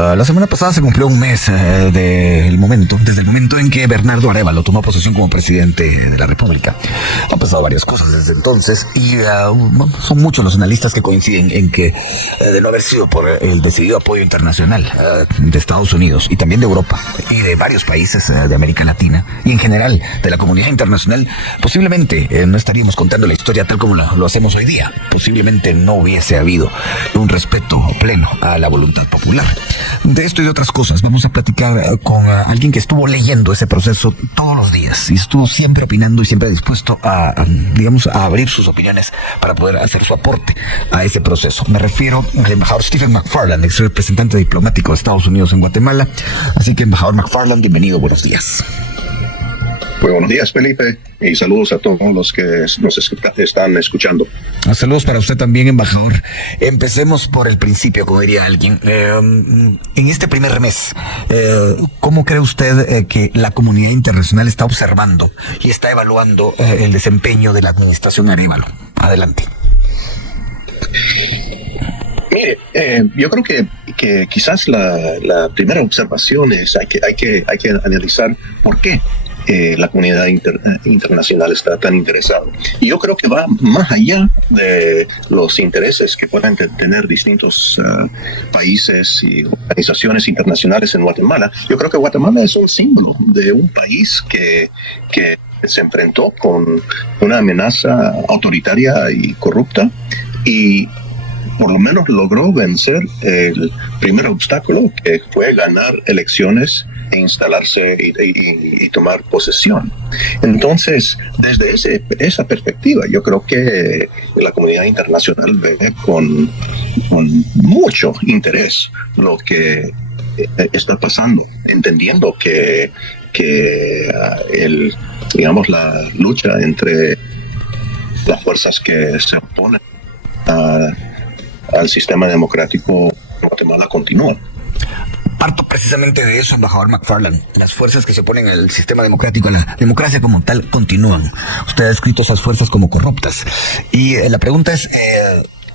La semana pasada se cumplió un mes desde el momento en que Bernardo Arévalo tomó posesión como presidente de la República. Han pasado varias cosas desde entonces y son muchos los analistas que coinciden en que de no haber sido por el decidido apoyo internacional de Estados Unidos y también de Europa y de varios países de América Latina y en general de la comunidad internacional, posiblemente no estaríamos contando la historia tal como lo hacemos hoy día. Posiblemente no hubiese habido un respeto pleno a la voluntad popular. De esto y de otras cosas vamos a platicar con alguien que estuvo leyendo ese proceso todos los días y estuvo siempre opinando y siempre dispuesto a abrir sus opiniones para poder hacer su aporte a ese proceso. Me refiero al embajador Stephen McFarland, ex representante diplomático de Estados Unidos en Guatemala. Así que, embajador McFarland, bienvenido, buenos días. Muy buenos días, Felipe, y saludos a todos los que nos están escuchando. Saludos para usted también, embajador. Empecemos por el principio, como diría alguien. En este primer mes, ¿cómo cree usted que la comunidad internacional está observando y está evaluando el desempeño de la administración Arévalo? Adelante. Mire, yo creo que quizás la primera observación es hay que analizar por qué la comunidad internacional está tan interesada. Y yo creo que va más allá de los intereses que puedan tener distintos países y organizaciones internacionales en Guatemala. Yo creo que Guatemala es un símbolo de un país que se enfrentó con una amenaza autoritaria y corrupta y por lo menos logró vencer el primer obstáculo, que fue ganar elecciones e instalarse y tomar posesión. Entonces, desde esa perspectiva, yo creo que la comunidad internacional ve con mucho interés lo que está pasando, entendiendo que la lucha entre las fuerzas que se oponen al sistema democrático de Guatemala continúa. Parto precisamente de eso, embajador McFarland. Las fuerzas que se oponen al sistema democrático, a la democracia como tal, continúan. Usted ha descrito esas fuerzas como corruptas. Y la pregunta es,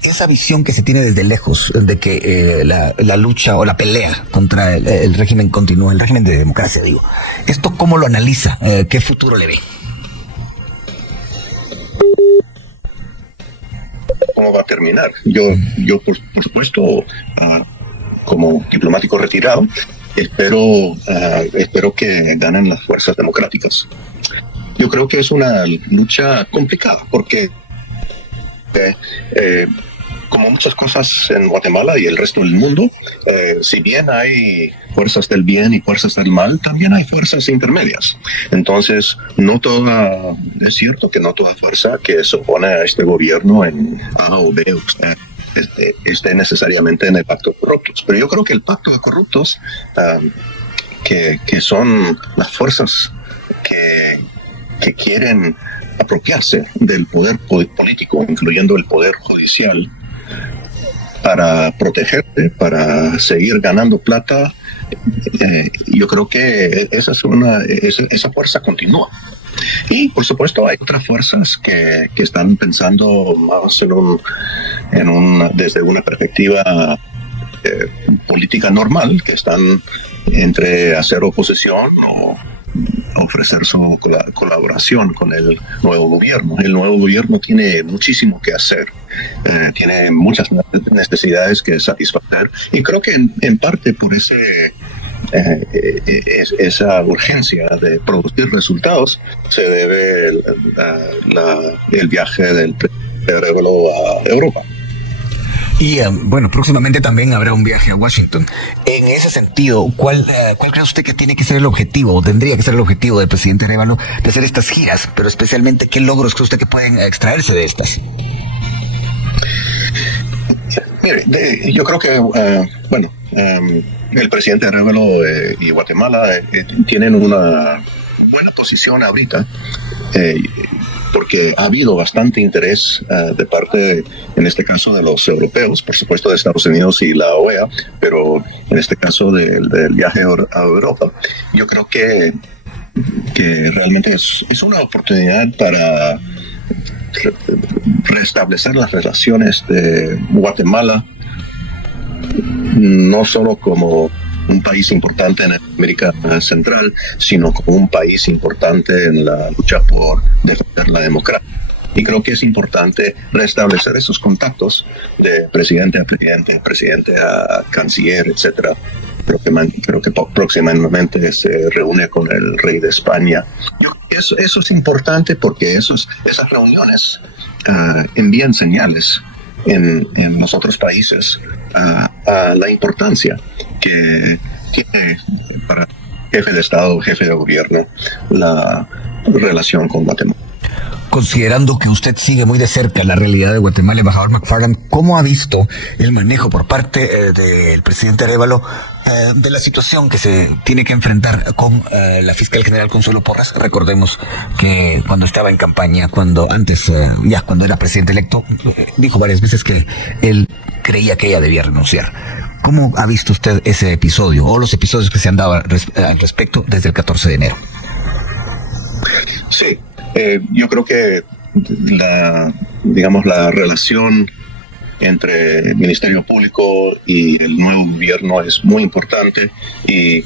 esa visión que se tiene desde lejos de que la lucha o la pelea contra el régimen continúa, el régimen de democracia, digo. ¿Esto cómo lo analiza? ¿Qué futuro le ve? ¿Cómo va a terminar? Yo por supuesto, como diplomático retirado, espero que ganen las fuerzas democráticas. Yo creo que es una lucha complicada porque como muchas cosas en Guatemala y el resto del mundo, si bien hay fuerzas del bien y fuerzas del mal, también hay fuerzas intermedias. Entonces, es cierto que no toda fuerza que se opone a este gobierno en A o B esté necesariamente en el pacto de corruptos. Pero yo creo que el pacto de corruptos, que son las fuerzas que quieren apropiarse del poder político, incluyendo el poder judicial, para protegerte, para seguir ganando plata, yo creo que esa fuerza continúa. Y por supuesto hay otras fuerzas que están pensando más desde una perspectiva política normal, que están entre hacer oposición o ofrecer su colaboración con el nuevo gobierno. El nuevo gobierno tiene muchísimo que hacer, tiene muchas necesidades que satisfacer, y creo que en parte por esa urgencia de producir resultados se debe el viaje del presidente Arévalo a Europa. Y próximamente también habrá un viaje a Washington. En ese sentido, ¿cuál cree usted que tiene que ser el objetivo, o tendría que ser el objetivo del presidente Arévalo de hacer estas giras? Pero especialmente, ¿qué logros cree usted que pueden extraerse de estas? Mire, yo creo que, el presidente Arévalo y Guatemala tienen una buena posición ahorita, porque ha habido bastante interés de parte, en este caso, de los europeos, por supuesto de Estados Unidos y la OEA, pero en este caso del viaje a Europa, yo creo que realmente es una oportunidad para restablecer las relaciones de Guatemala no solo como un país importante en América Central, sino como un país importante en la lucha por defender la democracia. Y creo que es importante restablecer esos contactos de presidente a presidente, presidente a canciller, etcétera. Creo que próximamente se reúne con el rey de España. Eso es importante porque esas reuniones envían señales en los otros países a la importancia que tiene para jefe de Estado, jefe de gobierno, la relación con Guatemala. Considerando que usted sigue muy de cerca la realidad de Guatemala, embajador McFarland, ¿cómo ha visto el manejo por parte del presidente Arévalo de la situación que se tiene que enfrentar con la fiscal general Consuelo Porras? Recordemos que cuando estaba en campaña, cuando era presidente electo, dijo varias veces que él creía que ella debía renunciar. ¿Cómo ha visto usted ese episodio o los episodios que se han dado al respecto desde el 14 de enero? Sí. Yo creo que la relación entre el Ministerio Público y el nuevo gobierno es muy importante y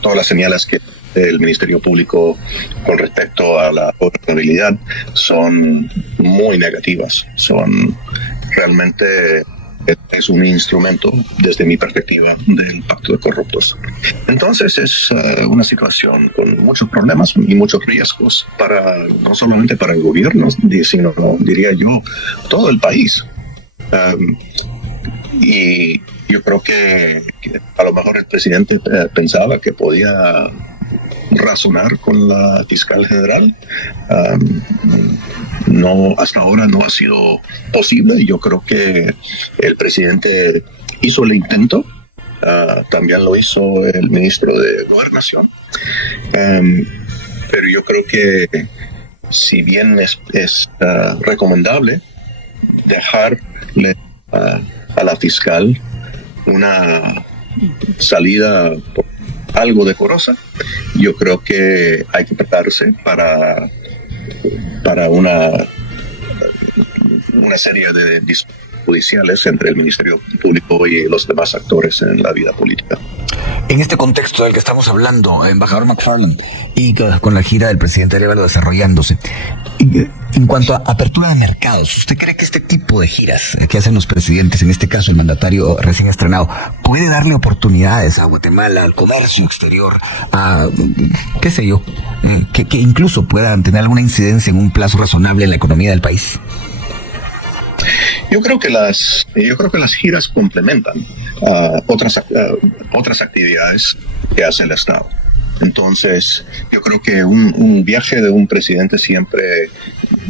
todas las señales que el Ministerio Público con respecto a la gobernabilidad son muy negativas, son realmente es un instrumento, desde mi perspectiva, del pacto de corruptos. Entonces es una situación con muchos problemas y muchos riesgos no solamente para el gobierno, sino, diría yo, todo el país. Y yo creo que a lo mejor el presidente pensaba que podía razonar con la fiscal general. No, hasta ahora no ha sido posible. Yo creo que el presidente hizo el intento, también lo hizo el ministro de Gobernación, pero yo creo que si bien es recomendable dejarle a la fiscal una salida algo decorosa, yo creo que hay que prepararse para una serie de disputas judiciales entre el Ministerio Público y los demás actores en la vida política. En este contexto del que estamos hablando, embajador McFarland, y con la gira del presidente Arévalo desarrollándose, en cuanto a apertura de mercados, ¿usted cree que este tipo de giras que hacen los presidentes, en este caso el mandatario recién estrenado, puede darle oportunidades a Guatemala, al comercio exterior, a, qué sé yo, que incluso puedan tener alguna incidencia en un plazo razonable en la economía del país? Yo creo que las giras complementan otras actividades que hace el Estado. Entonces, yo creo que un viaje de un presidente siempre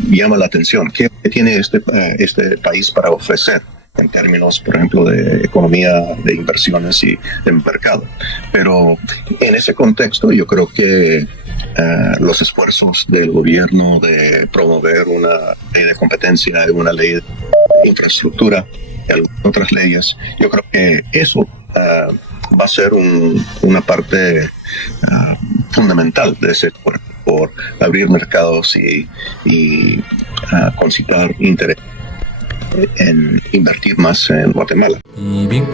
llama la atención. ¿Qué tiene este país para ofrecer en términos, por ejemplo, de economía, de inversiones y de mercado? Pero en ese contexto, yo creo que los esfuerzos del gobierno de promover una ley de competencia, una ley de infraestructura y algunas otras leyes, yo creo que eso va a ser una parte fundamental de ese esfuerzo por abrir mercados y concitar interés en invertir más en Guatemala. Y bien,